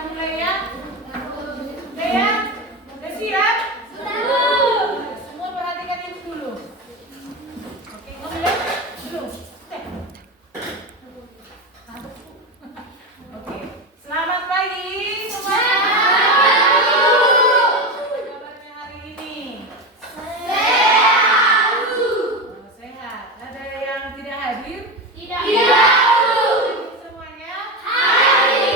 kita mulai ya. Udah ya? Udah siap? Semua perhatikan ini dulu. Oke, mulai dulu. Oke, selamat pagi semuanya. Apa kabarnya hari ini? Sehat. Ada yang tidak hadir? Semuanya?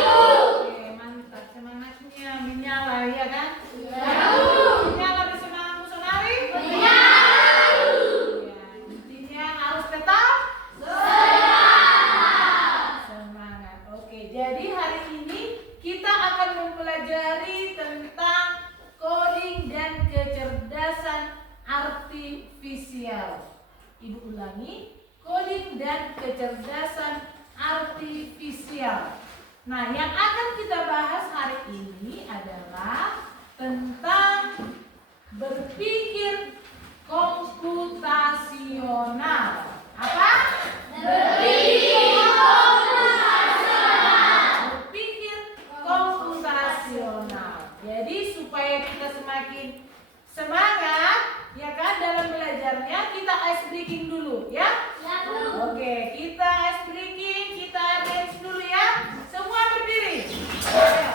Oke, mantap. Semangatnya menyala ya kan? Menyala bersemangat musonari? Ya, intinya harus tetap semangat. Oke, jadi hari ini kita akan mempelajari tentang coding dan kecerdasan artifisial. Ibu ulangi, coding dan kecerdasan artifisial. Nah, yang akan kita bahas hari ini adalah tentang berpikir komputasional. Apa? Berpikir komputasional. Jadi supaya kita semakin semangat, ya kan, dalam belajarnya, kita ice breaking dulu, ya. Oke, kita ice breaking, kita dance dulu ya. Semua berdiri. Ayo.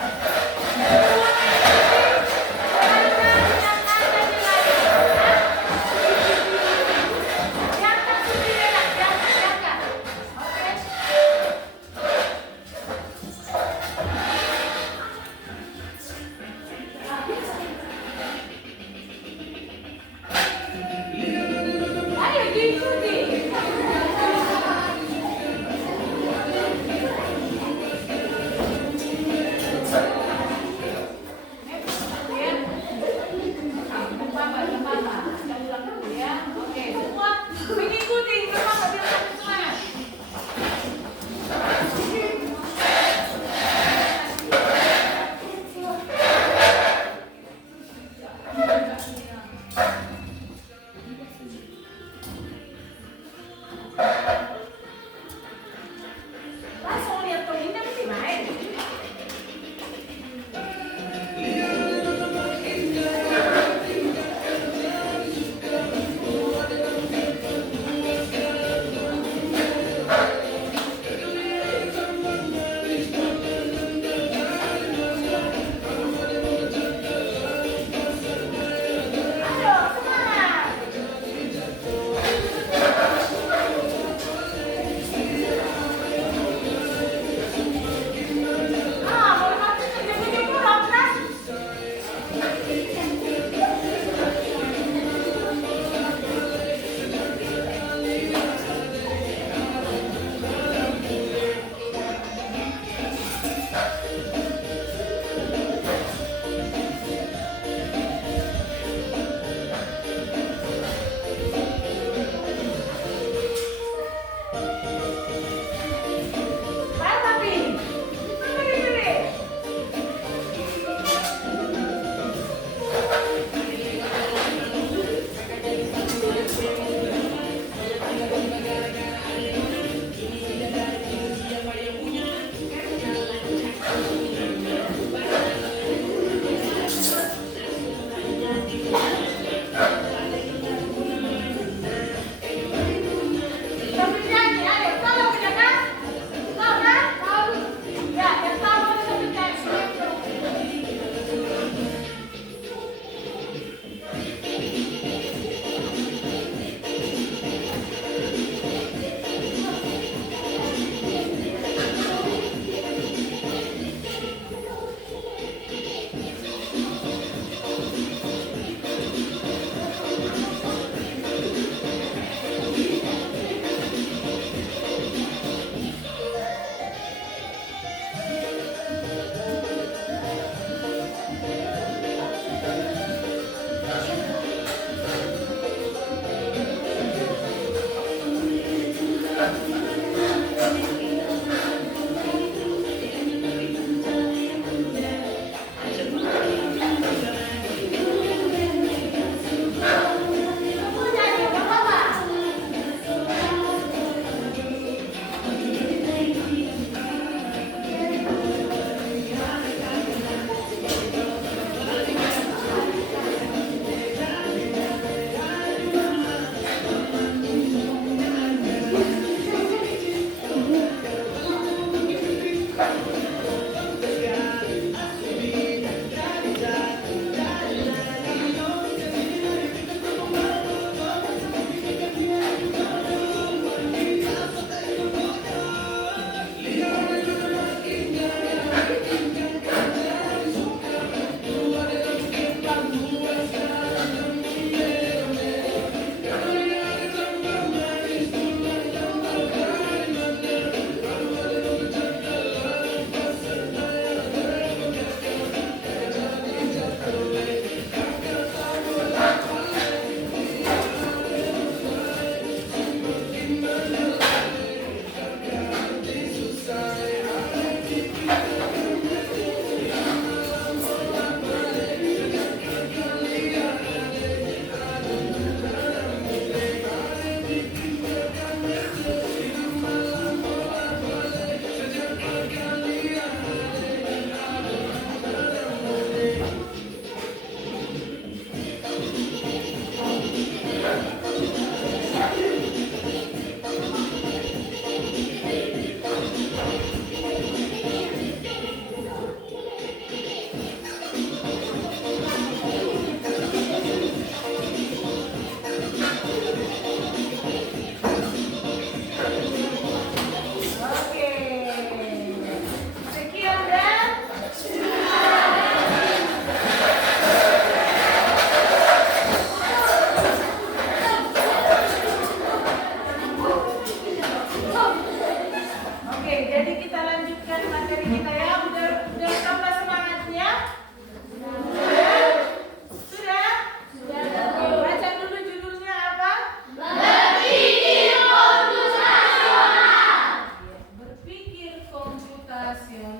Oke,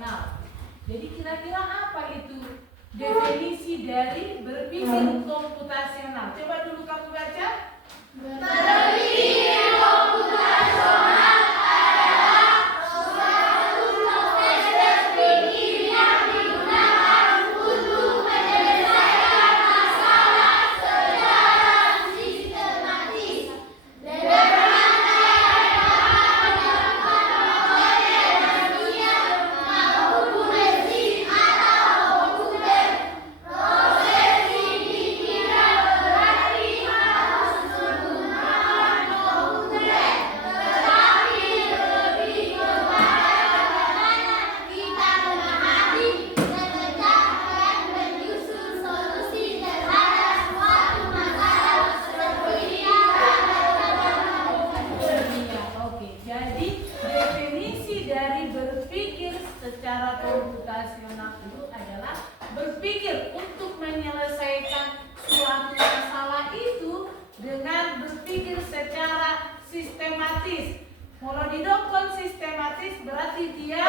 komputasional. Jadi kira-kira apa itu definisi dari berpikir komputasional? Coba dulu kamu baca. Berpikir komputasional adalah proses berpikir yang digunakan untuk menyelesaikan masalah secara sistematis dengan secara komputasional itu adalah berpikir untuk menyelesaikan suatu masalah itu dengan berpikir secara sistematis. Kalau didokon sistematis berarti dia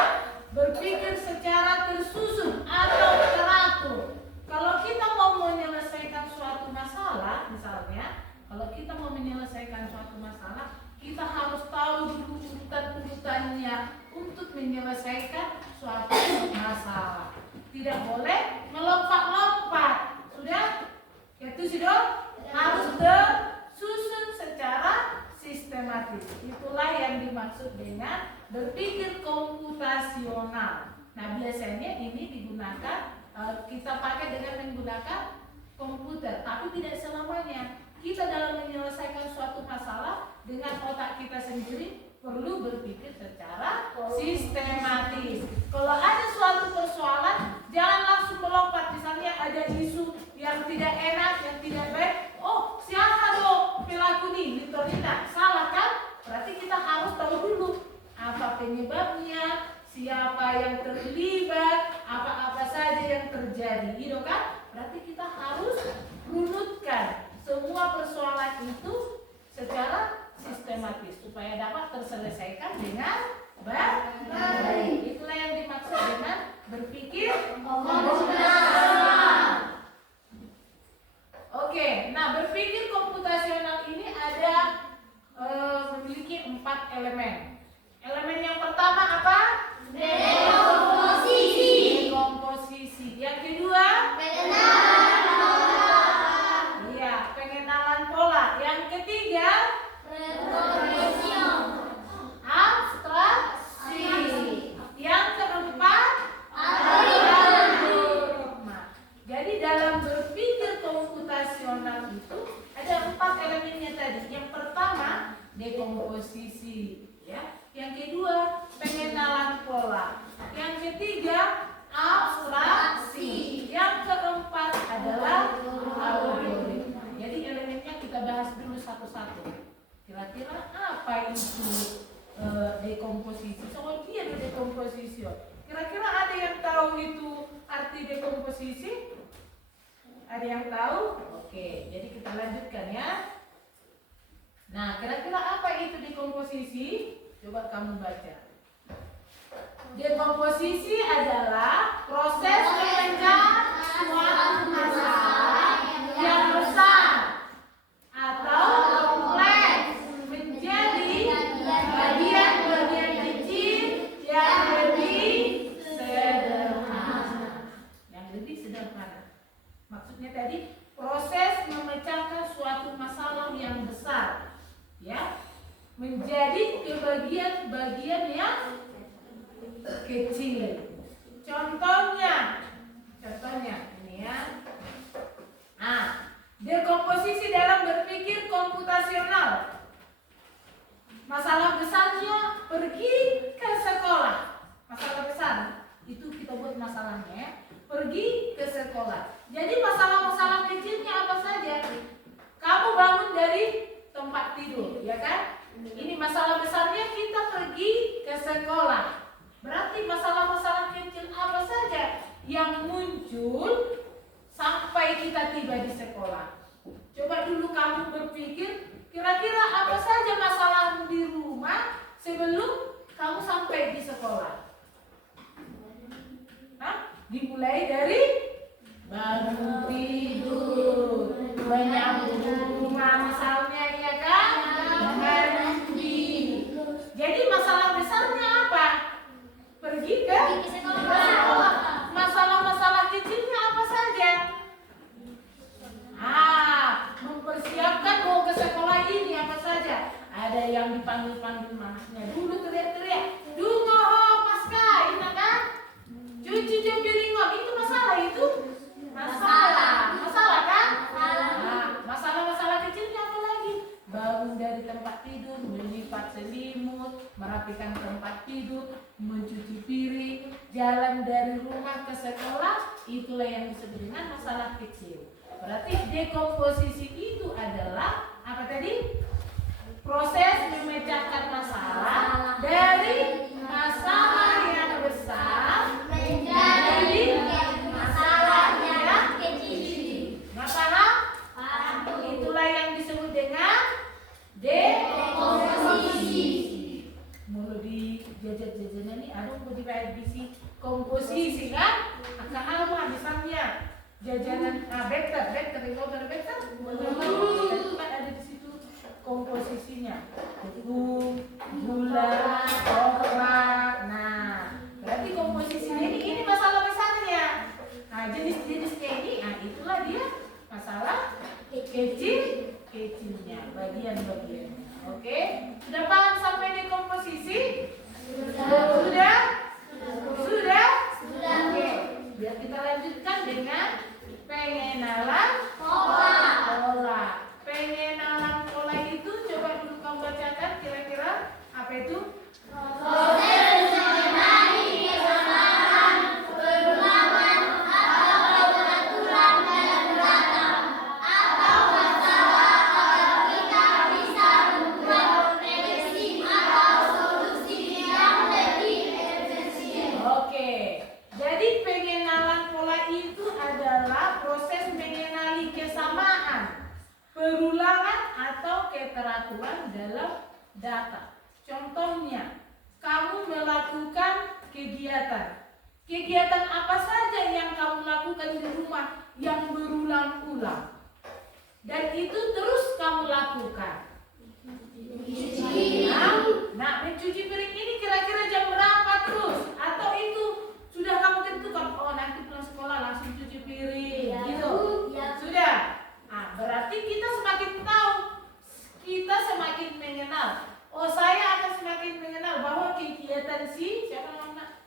berpikir secara tersusun atau teratur. Kalau kita mau menyelesaikan suatu masalah, misalnya, kalau kita mau menyelesaikan suatu masalah, kita harus tahu dulu urutan-urutannya untuk menyelesaikan suatu masalah. Tidak boleh melompat-lompat. Sudah? Itu sudah harus tersusun secara sistematis. Itulah yang dimaksud dengan berpikir komputasional. Nah, biasanya ini digunakan, kita pakai dengan menggunakan komputer, tapi tidak selamanya. Kita dalam menyelesaikan suatu masalah dengan otak kita sendiri perlu berpikir secara sistematis. Kalau ada suatu persoalan, jangan langsung melompat. Misalnya ada isu yang tidak enak, yang tidak baik. Oh, siapa dong pelaku ini? Ternyata salah kan? Berarti kita harus tahu dulu apa penyebabnya, siapa yang terlibat, apa-apa saja yang terjadi, gitu kan? Berarti kita harus runutkan semua persoalan itu secara sistematis supaya dapat terselesaikan dengan baik. Itulah yang dimaksud dengan berpikir komputasional. Oke, nah berpikir komputasional ini ada memiliki 4 elemen. Elemen yang pertama apa? Dekomposisi. Dekomposisi. Yang kedua? Pengenalan pola. Iya, pengenalan pola. Yang ketiga? Reproduction. Abstraksi. Yang keempat? Algoritma. Jadi dalam berpikir komputasional itu ada 4 elemennya tadi. Yang pertama dekomposisi, ya. Yang kedua pengenalan pola. Yang ketiga abstraksi. Yang keempat adalah algoritma. Jadi elemennya kita bahas dulu satu-satu. Kira-kira apa itu dekomposisi? Soal dia ada dekomposisi. Kira-kira ada yang tahu itu arti dekomposisi? Ada yang tahu? Oke, jadi kita lanjutkan ya. Nah, kira-kira apa itu dekomposisi? Coba kamu baca. Dekomposisi adalah proses memecah suatu masalah yang besar atau kompleks menjadi bagian-bagian kecil yang lebih sederhana. Yang lebih sederhana. Maksudnya tadi proses memecahkan suatu masalah yang besar, ya, menjadi ke bagian-bagian yang kecil. Contohnya ini ya. Nah, dekomposisi dalam berpikir komputasional. Masalah besarnya pergi ke sekolah. Masalah besar itu kita buat masalahnya ya. Pergi ke sekolah. Jadi masalah-masalah kecilnya apa saja? Kamu bangun dari tempat tidur, ya kan? Ini masalah besarnya kita pergi ke sekolah. Berarti masalah-masalah kecil apa saja yang muncul sampai kita tiba di sekolah? Coba dulu kamu berpikir, kira-kira apa saja masalah di rumah sebelum kamu sampai di sekolah? Dimulai dari bangun tidur, menyambut rumah misalnya, ya kan? Mandi. Jadi masalah besarnya apa? Pergi ke sekolah. Masalah-masalah kecilnya apa saja? Mempersiapkan mau ke sekolah ini apa saja? Ada yang dipanggil-panggil mamanya dulu, teriak-teriak, "Dungo pasca," ini kan? Cuci piringon, itu masalah itu? Masalah kan? Masalah-masalah kecilnya apa lagi? Bangun dari tempat tidur, melipat selimut, merapikan tempat tidur, mencuci piring, jalan dari rumah ke sekolah, itulah yang disebut dengan masalah kecil. Berarti dekomposisi itu adalah apa tadi? Proses memecahkan masalah dari masalah yang besar menjadi masalah yang kecil. Nggak paham? Itulah yang disebut dengan dekomposisi. Mulu di jajan-jajanan ini ada di bisi komposisi kan? Akan apa misalnya jajanan better itu kan ada di situ komposisinya, tepung, gula, coklat. Nah, berarti komposisinya ini masalah besarnya. Nah, jenis-jenis kayak ini, itulah dia masalah kecilnya, bagian-bagiannya. Oke, sudah paham sampai di komposisi? Sudah? Oke, biar kita lanjutkan dengan pengenalan pola. Pengenalan pola itu coba dulu kamu bacakan, kira-kira apa itu? Proses mengenali kesalahan, perulangan, atau pengaturan dan belakang, atau masalah agar kita bisa membuat prediksi atau solusi yang lebih efisien. Oke, jadi pengenalan pola itu adalah proses mengenali kesamaan, perulangan atau keteraturan dalam data. Contohnya, kamu melakukan kegiatan. Kegiatan apa saja yang kamu lakukan di rumah yang berulang-ulang? Dan itu terus kamu lakukan. Nah, mencuci piring ini kira-kira jam berapa terus? Atau itu sudah kamu tentukan, oh nanti pulang sekolah langsung cuci piring, gitu? Sudah. Berarti kita semakin tahu, kita semakin mengenal. Oh, saya akan semakin mengenal bahwa kegiatan siapa namanya?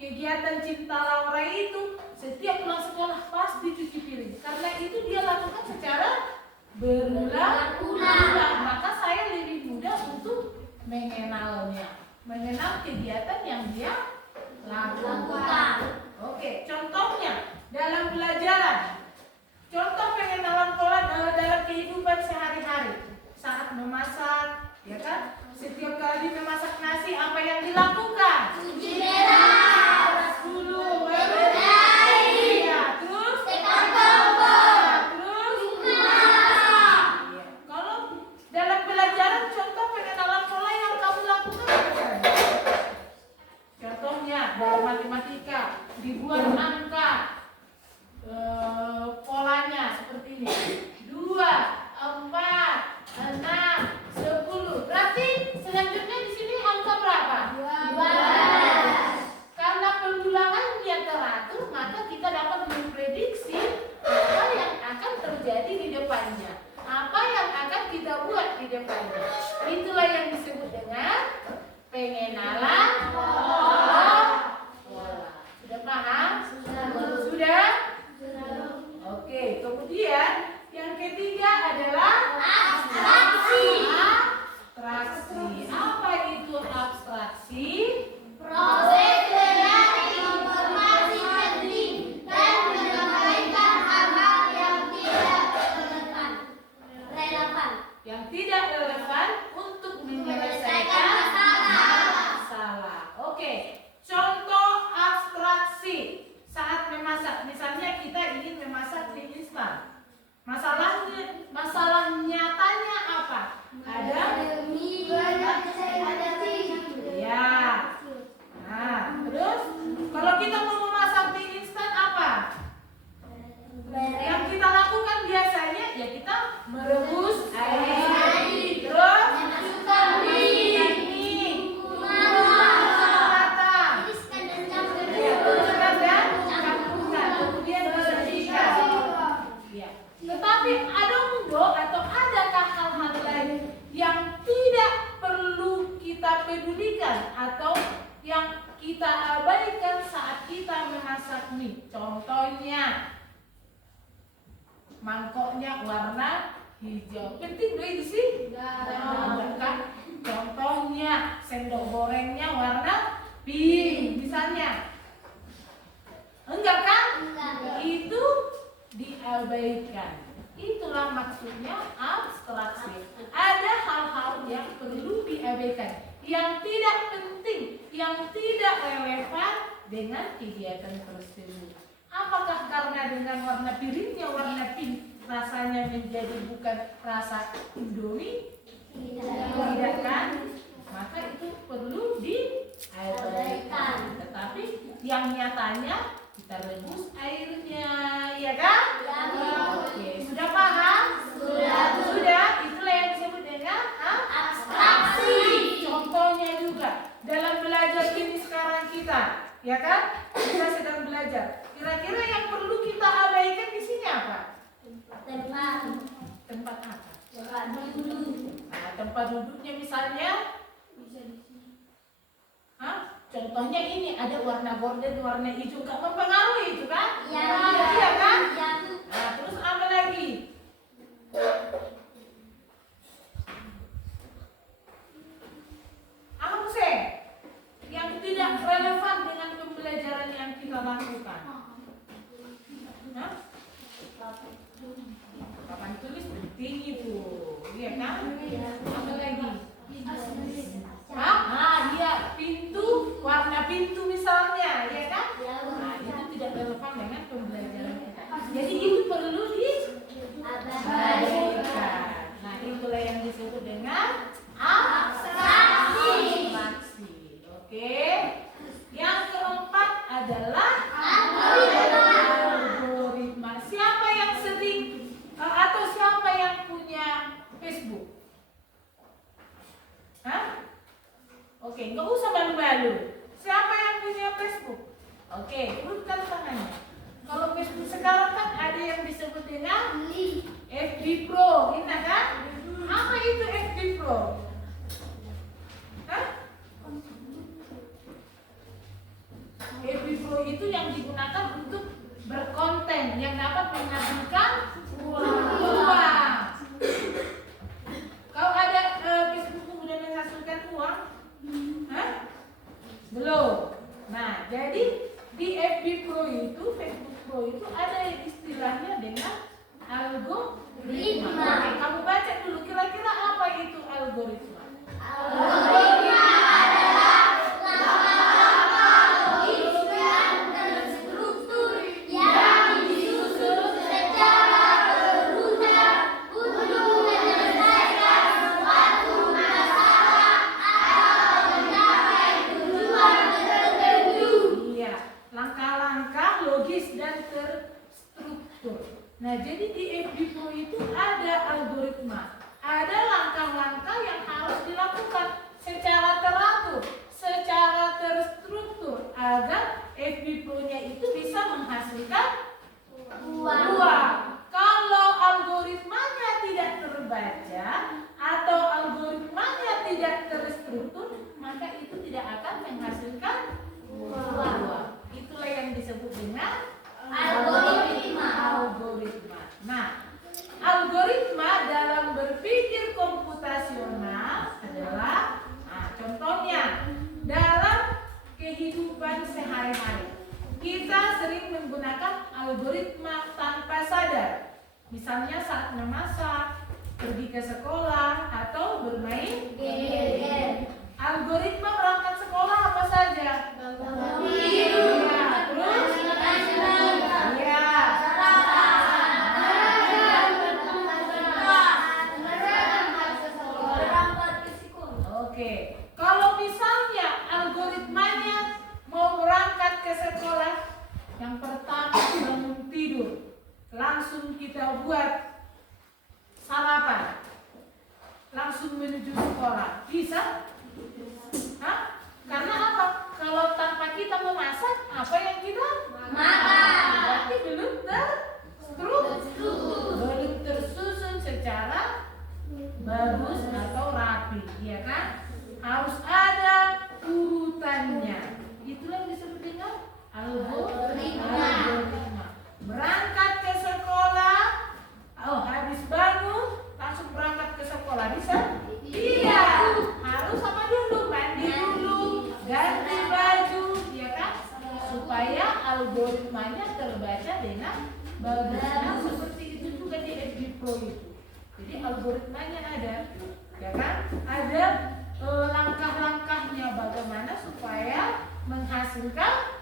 Kegiatan Cinta Laura itu setiap pulang sekolah pasti cuci piring. Karena itu dia lakukan secara berulang-ulang. Maka saya lebih mudah untuk mengenalnya, mengenal kegiatan yang dia lakukan. Oke, contohnya dalam pelajaran. Contoh pengenalan pola dalam kehidupan sehari-hari. Saat memasak, ya kan? Setiap kali memasak nasi, apa yang dilakukan? Cuci merah, Panas dulu, berbedai, terus tekan tombol, terus masak. Iya. Kalau dalam pelajaran, contoh pengenalan pola yang kamu lakukan apa saja? Contohnya dalam matematika, dibuat angka. Polanya seperti ini: 2, 4, 6, 10. Berarti selanjutnya di sini angka berapa? 12. Karena pengulangan dia teratur, maka kita dapat memprediksi apa yang akan terjadi di depannya, apa yang akan kita buat di depannya. Itulah yang disebut dengan pengenalan pola. Sudah paham? Sudah? Oke, kemudian yang ketiga adalah abstraksi. masak mie. Contohnya, mangkoknya warna hijau. Penting doi di sini? Enggak kan? Contohnya, sendok gorengnya warna pink misalnya. Enggak kan? Itu diabaikan. Itulah maksudnya abstraksi. Ada hal-hal yang perlu diabaikan, yang tidak penting, yang tidak relevan dengan kegiatan tersebut. Apakah karena dengan warna piringnya warna pink rasanya menjadi bukan rasa Indomie? Tidak kan? Maka itu perlu diabaikan. Tetapi yang nyatanya kita rebus airnya, ya kan? Oke, sudah paham? Sudah. Itulah yang disebut dengan Abstraksi. Contohnya juga dalam belajar ini sekarang kita, ya kan? Kita sedang belajar. Kira-kira yang perlu kita abaikan di sini apa? Tempat apa? Nah, tempat duduknya misalnya, contohnya ini ada warna gorden, warna hijau, nggak mempengaruhi itu kan? Iya kan? Nah, terus apa lagi? Apa sih yang tidak relevan dengan pembelajaran yang kita lakukan? Papan tulis penting itu, iya kan? Apa lagi? Iya, pintu, warna pintu misalnya, ya kan? Nah, itu tidak relevan dengan pembelajaran kita. Jadi itu perlu diabaikan. Nah, itulah yang disebut dengan abstraksi. Oke. Yang keempat adalah algoritma. Siapa yang sering atau siapa yang punya Facebook? Oke, nggak usah malu-malu. Siapa yang punya Facebook? Oke, urutkan tangannya. Kalau Facebook sekarang kan ada yang disebut dengan FB Pro, ini kan? Apa itu FB Pro? FB Pro itu yang digunakan untuk berkonten yang dapat menghasilkan uang. Kalau ada Facebook sudah menghasilkan uang? Belum. Nah, jadi di FB Pro itu, Facebook Pro itu ada istilahnya dengan algoritma. Oke, kamu baca dulu kira-kira apa itu algoritma? Algoritma adalah langkah-langkah logis dan terstruktur yang disusun secara berurutan untuk menyelesaikan suatu masalah atau mencapai tujuan tertentu. Iya, langkah-langkah logis dan terstruktur. Nah, jadi di FB Pro itu ada algoritma. Ada langkah-langkah yang harus dilakukan secara teratur, secara terstruktur agar FB Pro-nya itu bisa menghasilkan uang. Kalau algoritmanya tidak terbaca atau algoritmanya tidak terstruktur, maka itu tidak akan menghasilkan uang. Itulah yang disebut dengan algoritma. Nah, algoritma dalam berpikir komputasional adalah, contohnya dalam kehidupan sehari-hari kita sering menggunakan algoritma tanpa sadar. Misalnya saat memasak, pergi ke sekolah, atau bermain game. Algoritma berangkat sekolah apa saja? Oke, kalau misalnya algoritmanya mau berangkat ke sekolah, yang pertama bangun tidur, langsung kita buat sarapan, langsung menuju sekolah, bisa? Karena apa? Kalau tanpa kita memasak, apa yang kita makan? Berarti belum tersusun secara bagus atau rapi, ya kan? Harus ada urutannya. Itulah yang disebut dengan algoritma. algoritmanya terbaca dengan bagus. Nah, seperti itu juga di FB Pro itu. Jadi algoritmanya ada, ya kan? Ada langkah-langkahnya bagaimana supaya menghasilkan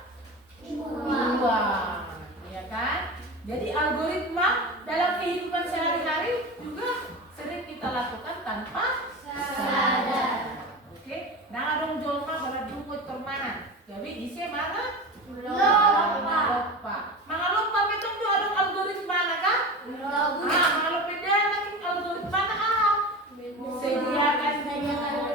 uang, ya kan? Jadi algoritma dalam kehidupan sehari-hari juga sering kita lakukan tanpa sadar. Oke, nah dong jolma berat dumut permana. Jadi isi mana? Lupa. Mga lupa betul tuh ada algoritma na kan? Kalau beda lagi algoritma na sediakan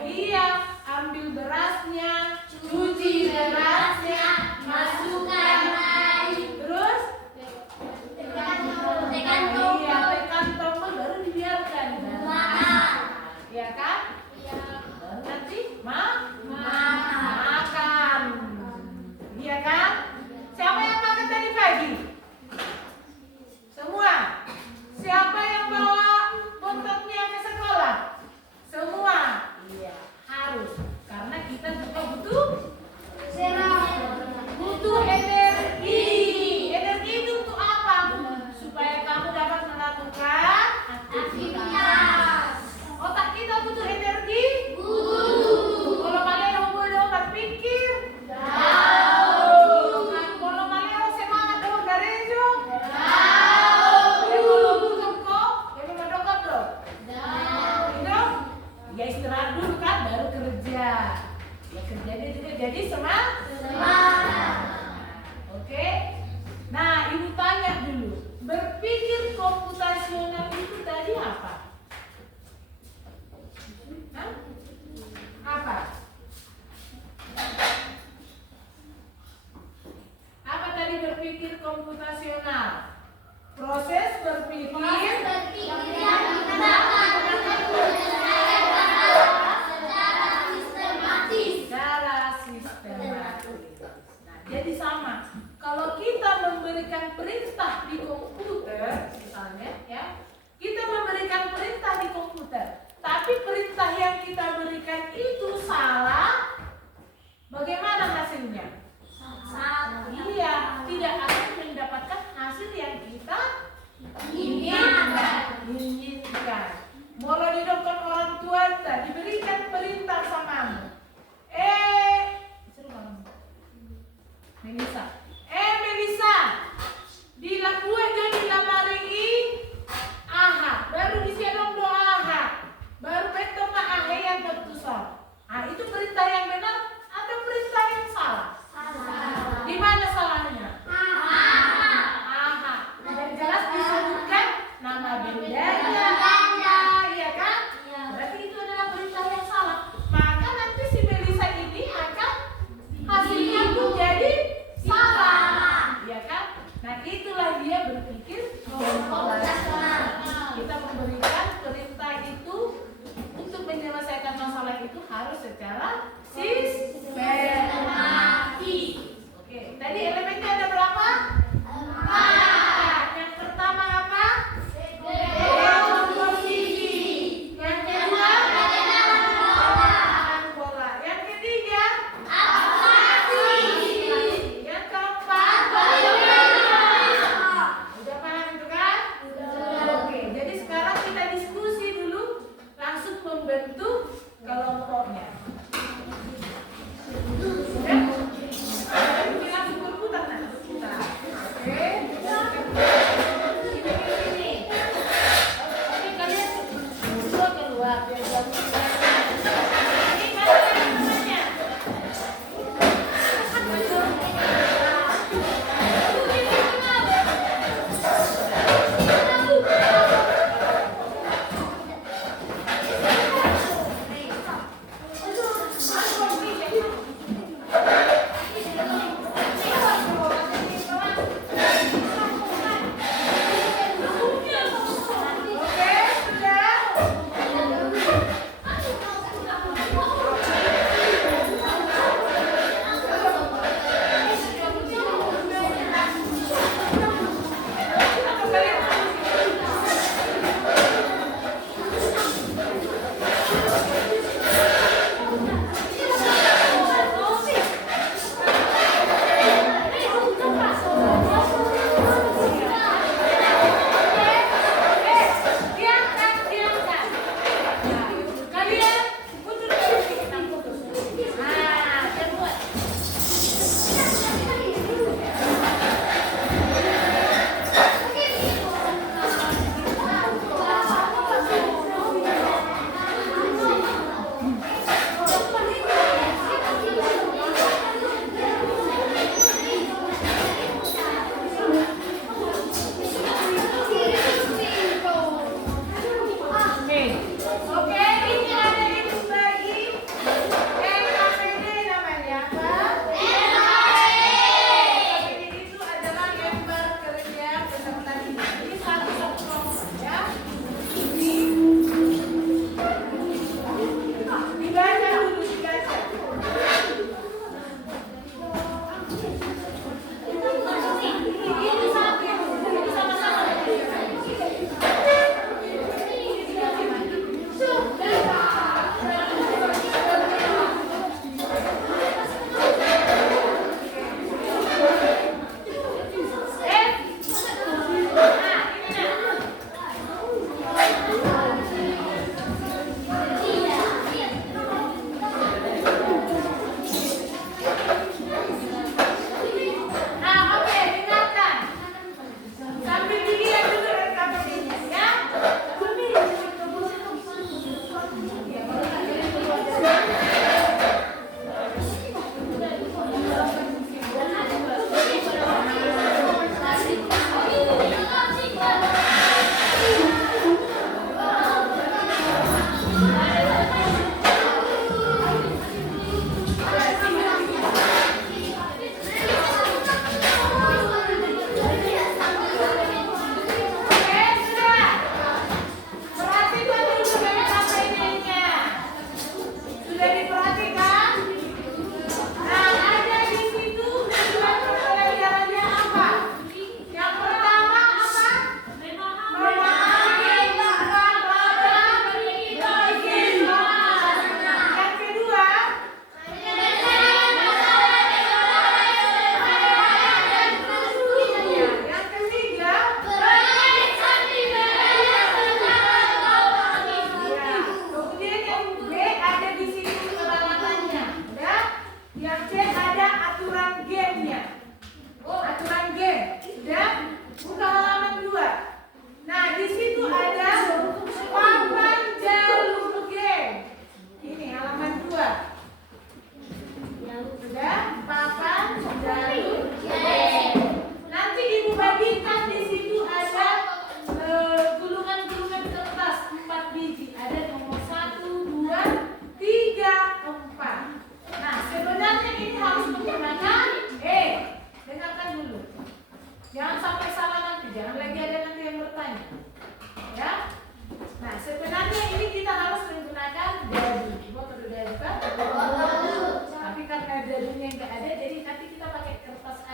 iya, ambil berasnya, cuci berasnya, masukkan air, terus tekan tombol baru dibiarkan. Iya kan? Baru nanti makan. Iya kan? Siapa yang makan tadi pagi? Semua. Siapa yang bawa bonteknya ke sekolah? Semua. Iya, harus. Karena kita juga butuh energi. Energi itu untuk apa? Supaya kamu dapat melakukan aktivitas. Otak kita butuh energi? Kalau kalian mau berpikir? Kalau kalian semangat dong dari itu? Kalau butuh kok, ya memang dong. Ya istirahat dulu kan, baru kerja. Ya kerjanya juga jadi semangat. Oke. Nah, ibu tanya dulu, berpikir komputasional itu tadi apa? Hah? Apa? Apa tadi berpikir komputasional? Proses berpikir yang digunakan secara sistematis. Nah, jadi sama. Kalau kita memberikan perintah di komputer, misalnya, ya, kita memberikan perintah di komputer, tapi perintah yang kita berikan itu salah, bagaimana hasilnya? Iya, tidak akan mendapatkan hasil yang kita inginkan. Mau didokter orang tua diberikan perintah samamu. Melisa, bilang gue jadi lamari aha, baru diselong doa aha, baru betul mah aha yang tertusar. Itu perintah yang benar atau perintah yang salah?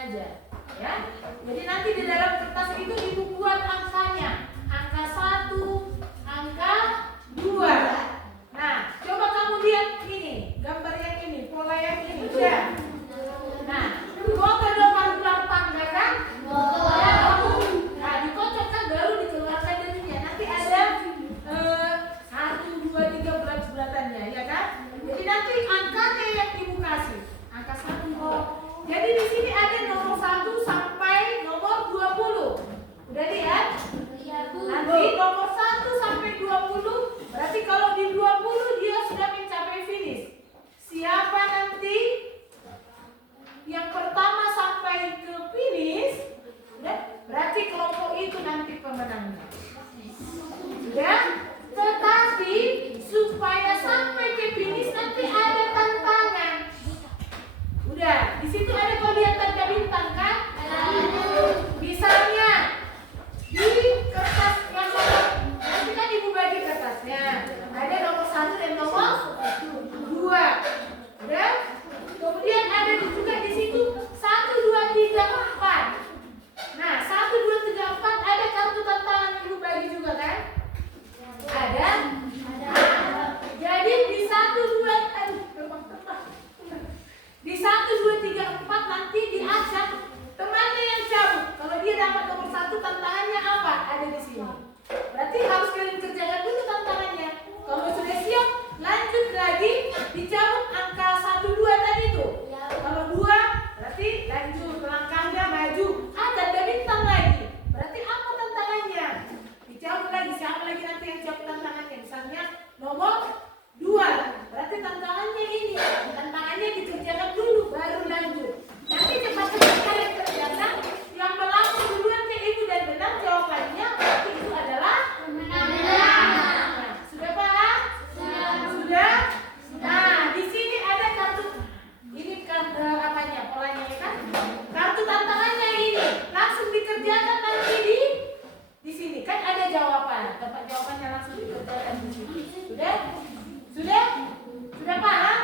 aja. Ya. Jadi nanti di dalam kertas itu Ibu buat angkanya. Angka 1, angka 2. Nah, coba kamu lihat ini, gambar yang ini, pola yang ini. Udah. Nah, foto 28 ya kan? Ya, kamu. Nah, dikocok kan baru dikeluarkan darinya. Nanti ada 1, 2, 3 bulat-bulatannya, ya kan? Jadi nanti angkanya yang Ibu kasih. Angka 1. Jadi di sini ada nomor 1 sampai nomor 20. Udah lihat? Nanti nomor 1 sampai 20, berarti kalau di 20 dia sudah mencapai finish. Siapa nanti yang pertama sampai ke finish, udah, berarti kelompok itu nanti pemenangnya. Sudah? Tetapi supaya sampai ke finish nanti ada tantangan. Udah, di situ ada kau lihat tanda bintang kan? Misalnya di kertas yang nanti kan Ibu bagi kertasnya. Ada nomor 1 dan nomor 2. Udah? Kemudian ada juga di situ 1, 2, 3, 4. Nah, 1, 2, 3, 4 ada kartu tantangan Ibu bagi juga kan? Ada? Jadi di 1, 2, di 1, 2, 3, 4 nanti diacak temannya yang cabut. Kalau dia dapat nomor 1, tantangannya apa? Ada di sini. Berarti harus kalian kerjakan dulu tantangannya. Kalau sudah siap, lanjut lagi dicabut angka 1, 2 tadi itu. Kalau 2, berarti lanjut langkahnya maju. Ada bintang lagi. Berarti apa tantangannya? Dicabut lagi. Siapa lagi nanti yang cabut tantangannya? Misalnya nomor 2. Berarti tantangannya ini. Tantangannya dikerjakan dulu baru lanjut. Nanti cepat-cepat kalian kerjakan. Yang berlangsung duluan ke Ibu dan benar jawabannya, berarti itu adalah benar. Nah, sudah paham? Sudah? Nah, di sini ada kartu. Ini kartu apanya? Polanya ya kan? Kartu tantangannya ini langsung dikerjakan nanti di sini. Kan ada jawaban. Tempat jawabannya langsung dikerjakan di sini. Sudah? Sudah? Sudah paham?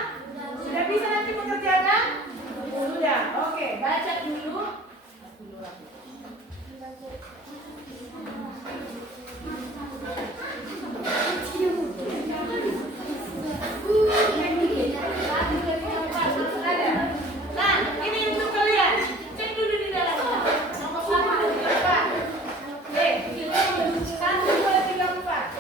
Sudah bisa nanti mengerjakan? Sudah. Oke, baca dulu. Nah, ini untuk kalian. Cek dulu di dalam. Nomor 1, 2, 3, 4. 1, 2, 3, 4.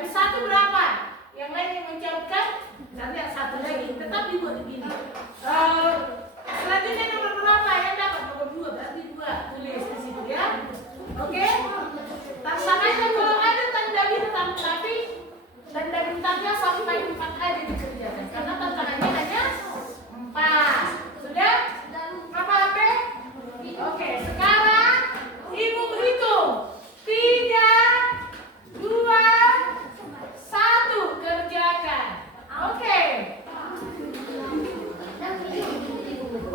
Habis satu berapa? Yang lain yang menjawabkan, nanti yang satu lagi. Tetap dibuat begini. Selanjutnya nomor berapa? Yang dapat nomor 2, berarti 2. Tulis di situ ya. Oke? Tantangannya kalau ada tanda bintang, tapi tanda bintangnya sampai 4 aja dikerjakan. Karena tantangannya hanya 4. Sudah? Apa HP? Oke, sekarang Ibu hitung. 3, 2, 1, kerjakan. Oke.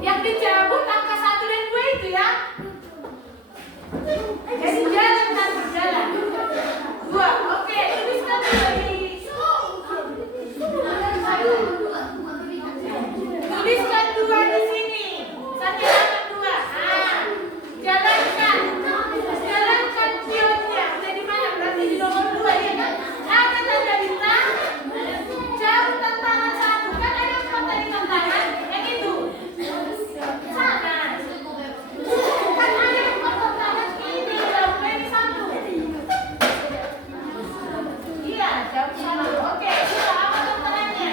Yang dicabut angka 1 dan 2 itu ya. Jadi jalan dan berjalan. 2. Oke, tuliskan tuliskan 2 di sini. Sampai dapat 2. Jalankan. Jalankan pionnya. Udah di mana? Berarti di nomor 2 ya kan? Ada tanda bintang. Cabut tantangan 1. Kan ada 4 tadi tantangan. Yang itu. Sana. Kan ada 4 tantangan ini. Lalu ini 1. Iya, cabut 1. Oke, kita apa tantangannya?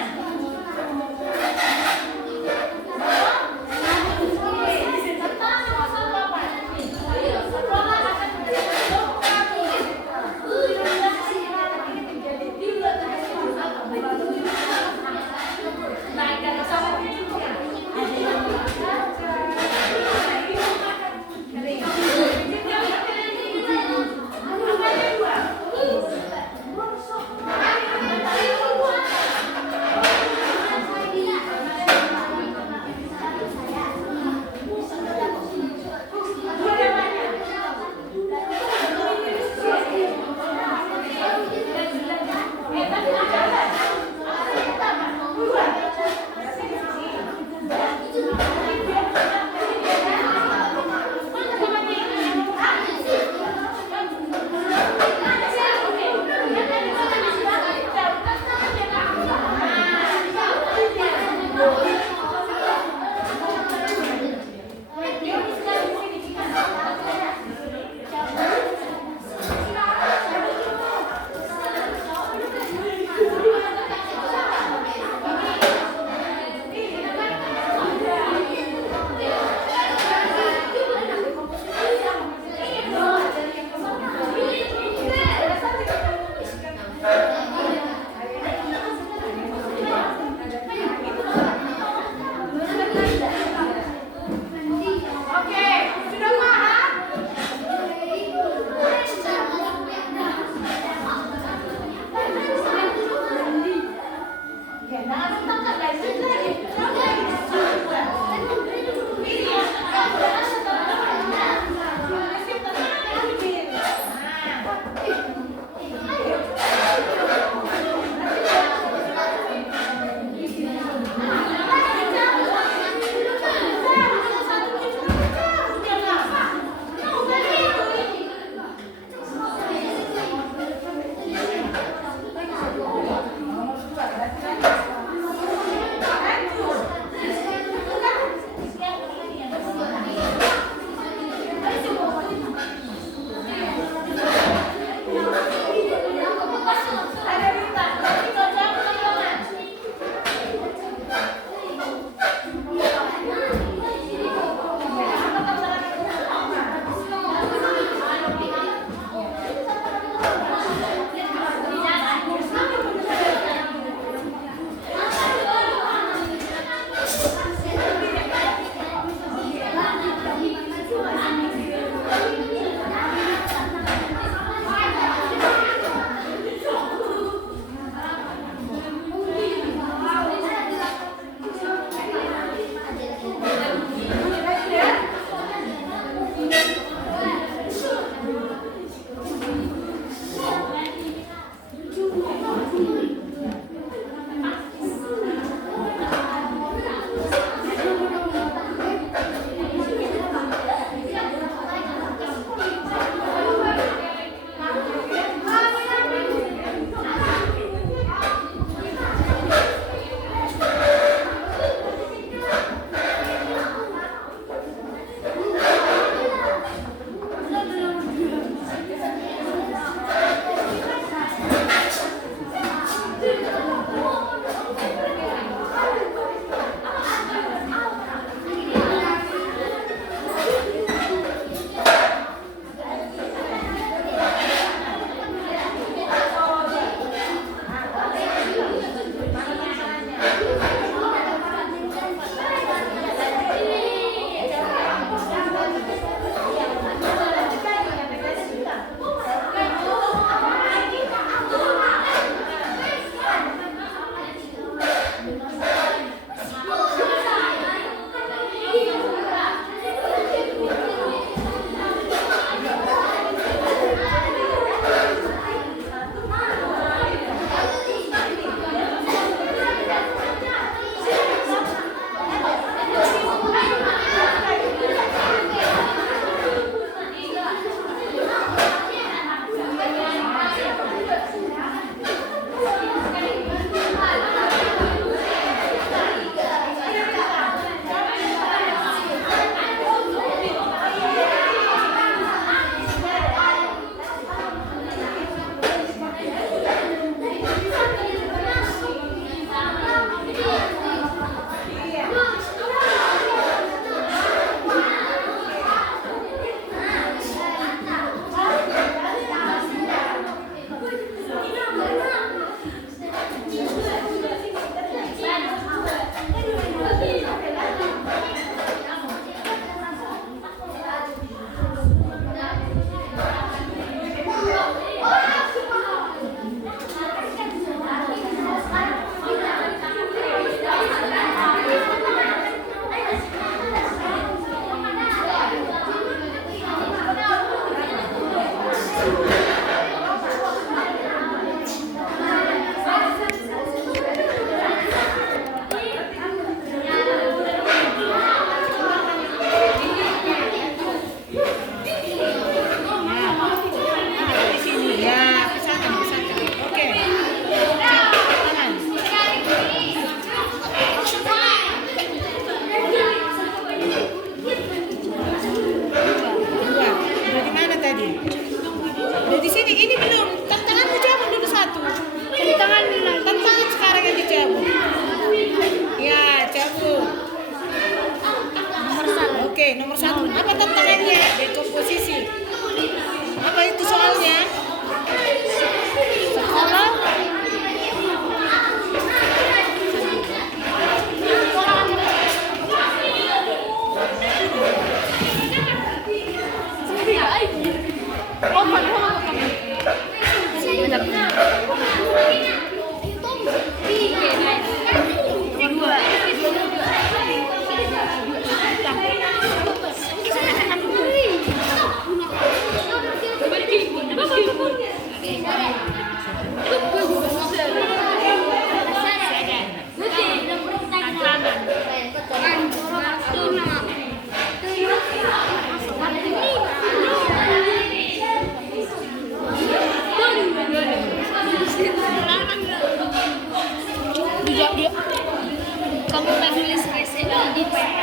Kamu main tulis rese di pena.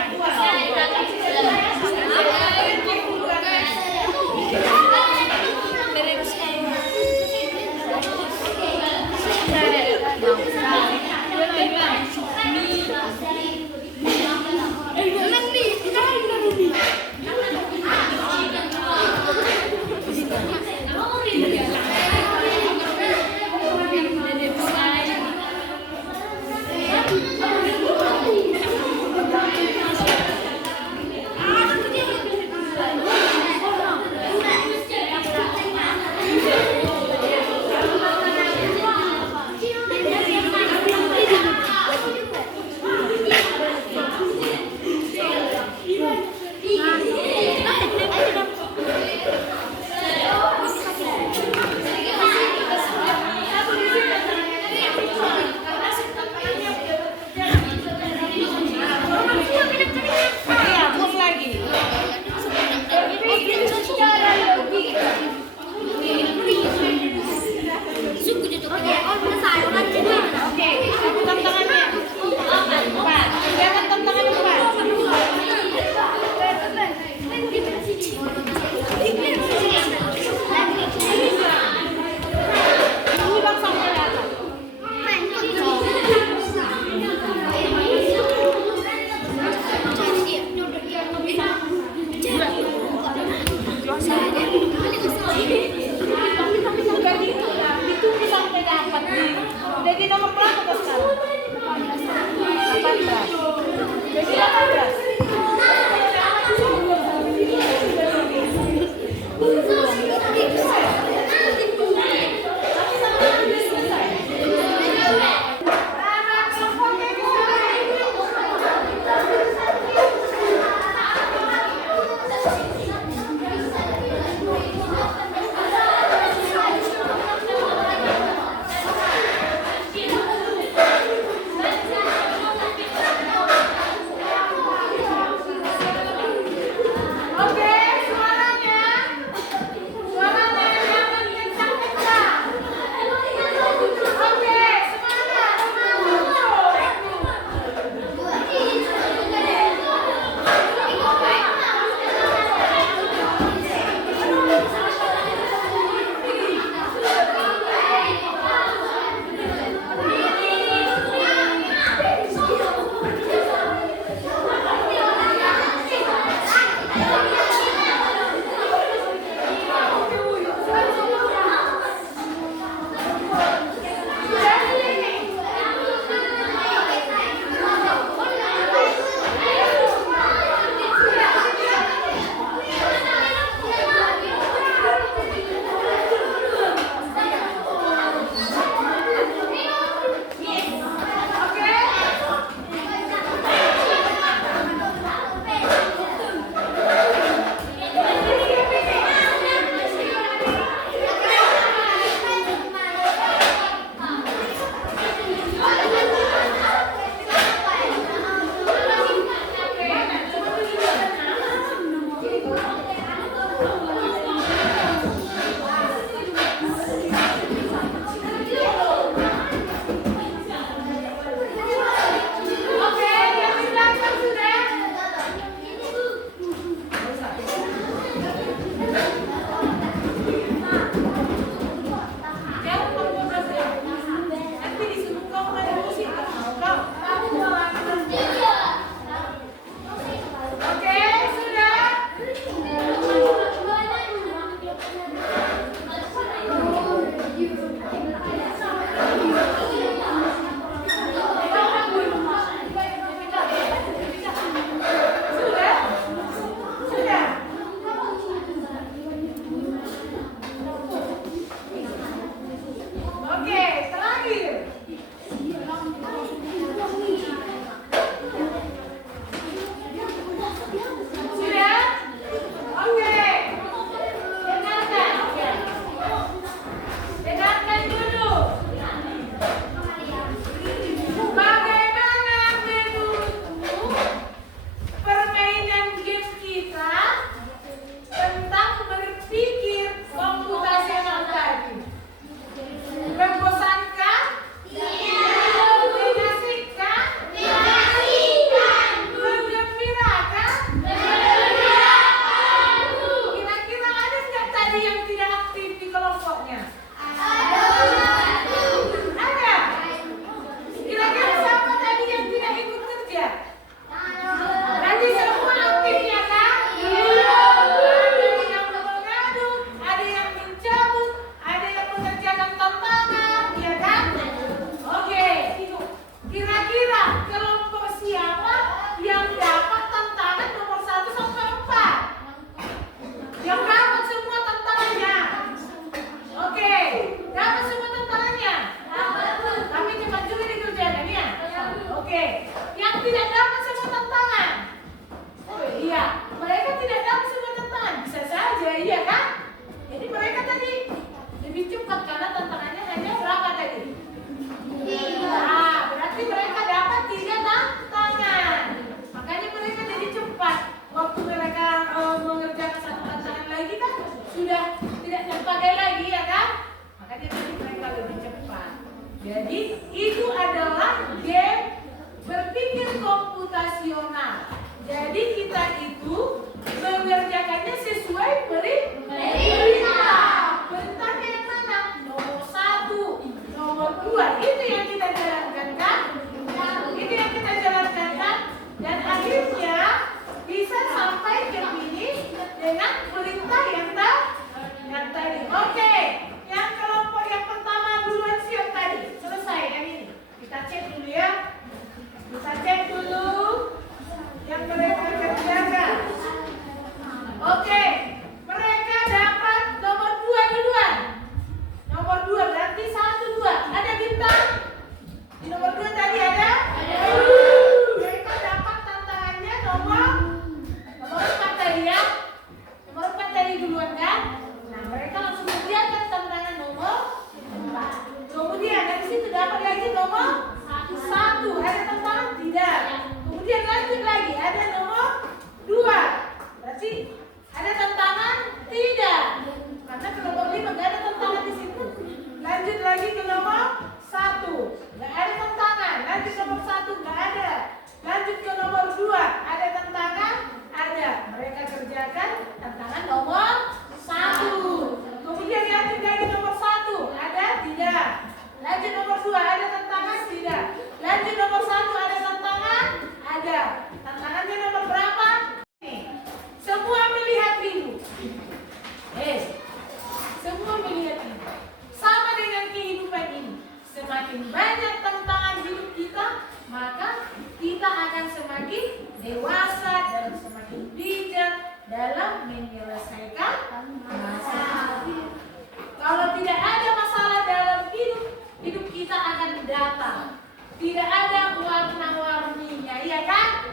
itu adalah game berpikir komputasional. Jadi kita itu mengerjakannya sesuai perintah. Perintahnya yang mana? Nomor 1, nomor 2. Itu yang kita jalankan kan? Itu yang kita jalankan kan? Dan akhirnya bisa sampai ke finish dengan perintah yang tadi. Oke, yang kelompok yang pertama duluan siap tadi. Selesai yang ini. Kita cek dulu ya. Kita cek dulu yang mereka kerjakan. Oke, mereka dapat nomor 2 duluan. Nomor 2 berarti 1, 2. Ada bintang? Di nomor 2 tadi ada? Mereka dapat tantangannya nomor 4 tadi ya. Nomor 4 tadi duluan kan? Nah, mereka langsung kerjakan tantangan nomor 4. Kemudian dari situ dapat lagi nomor 1. Ada tantangan? Tidak. Kemudian lanjut lagi, ada nomor 2. Berarti ada tantangan? Tidak. Karena ke nomor 5 nggak ada tantangan di situ. Lanjut lagi ke nomor 1. Nggak ada tantangan. Lanjut nomor 1 nggak ada. Lanjut ke nomor 2. Ada tantangan? Ada. Mereka kerjakan tantangan nomor 1. Kemudian lanjut lagi nomor 1. Ada? Tidak. Lanjut nomor 2. Ada tantangan? Tidak. Lanjut nomor 1. Ada tantangan? Ada. Tantangannya nomor berapa? Nih. Semua melihat minggu. Semua melihat minggu. Sama dengan kehidupan ini. Semakin banyak tantangan hidup kita, maka kita akan semakin dewasa dan semakin bijak dalam menyelesaikan masalah. Kalau tidak ada masalah dalam hidup kita akan datang. Tidak ada warna-warninya, iya kan?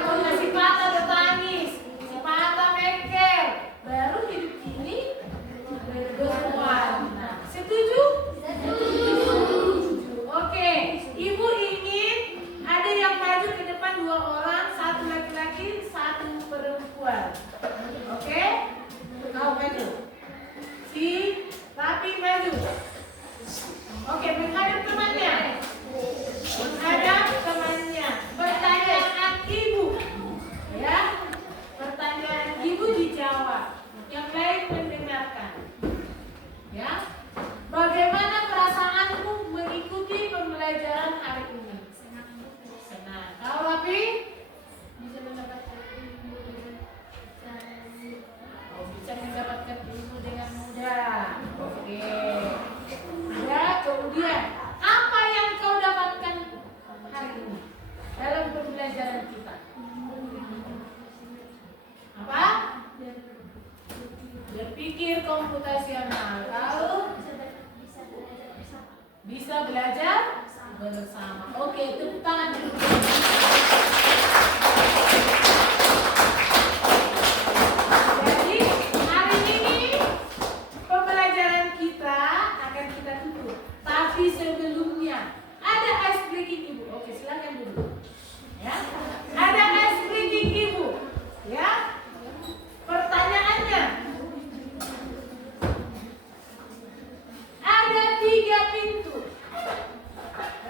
Kalau si patah bertangis, si patah mekel, baru hidup ini berwarna. Setuju? Setuju. Oke, ibu ingin ada yang maju ke depan 2 orang, 1 laki-laki, 1 perempuan. Oke? Kau maju. Si Papi maju. Oke, menghadap temannya. Menghadap temannya. Pertanyaan ibu. Ya. Pertanyaan ibu dijawab. Yang lain mendengarkan. Ya. Bagaimana perasaanmu mengikuti pembelajaran hari ini? Senang. Kau Papi? Bisa mendapatkan ilmu dengan mudah. Oke. Ya, kemudian apa yang kau dapatkan hari ini dalam pembelajaran kita? Apa? Berpikir komputasional. Kau bisa belajar bersama. Oke, tepuk tangan dulu. Jadi hari ini pembelajaran kita akan kita tutup. Tapi sebelumnya ada ice breaking ibu. Oke, silakan dulu. Ya, ada ice breaking ibu. Ya, pertanyaannya. Ada 3 pintu.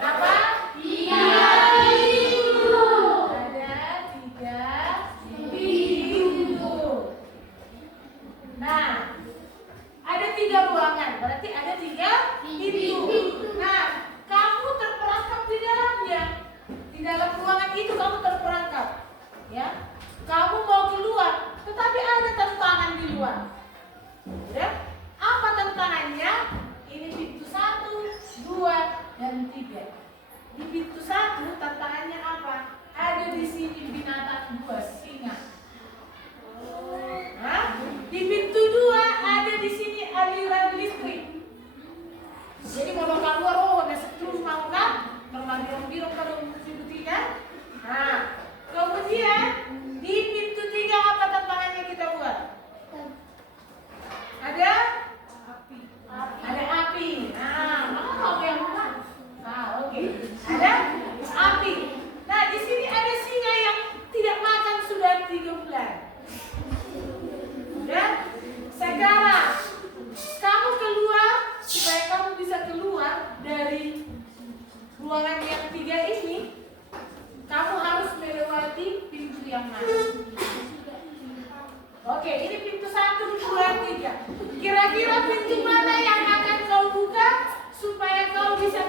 Berapa? 3 pintu. Ada 3 ruangan yang 3 ini, kamu harus melewati pintu yang mana? Oke, ini pintu 1, 2, 3. Kira-kira pintu mana yang akan kau buka supaya kau bisa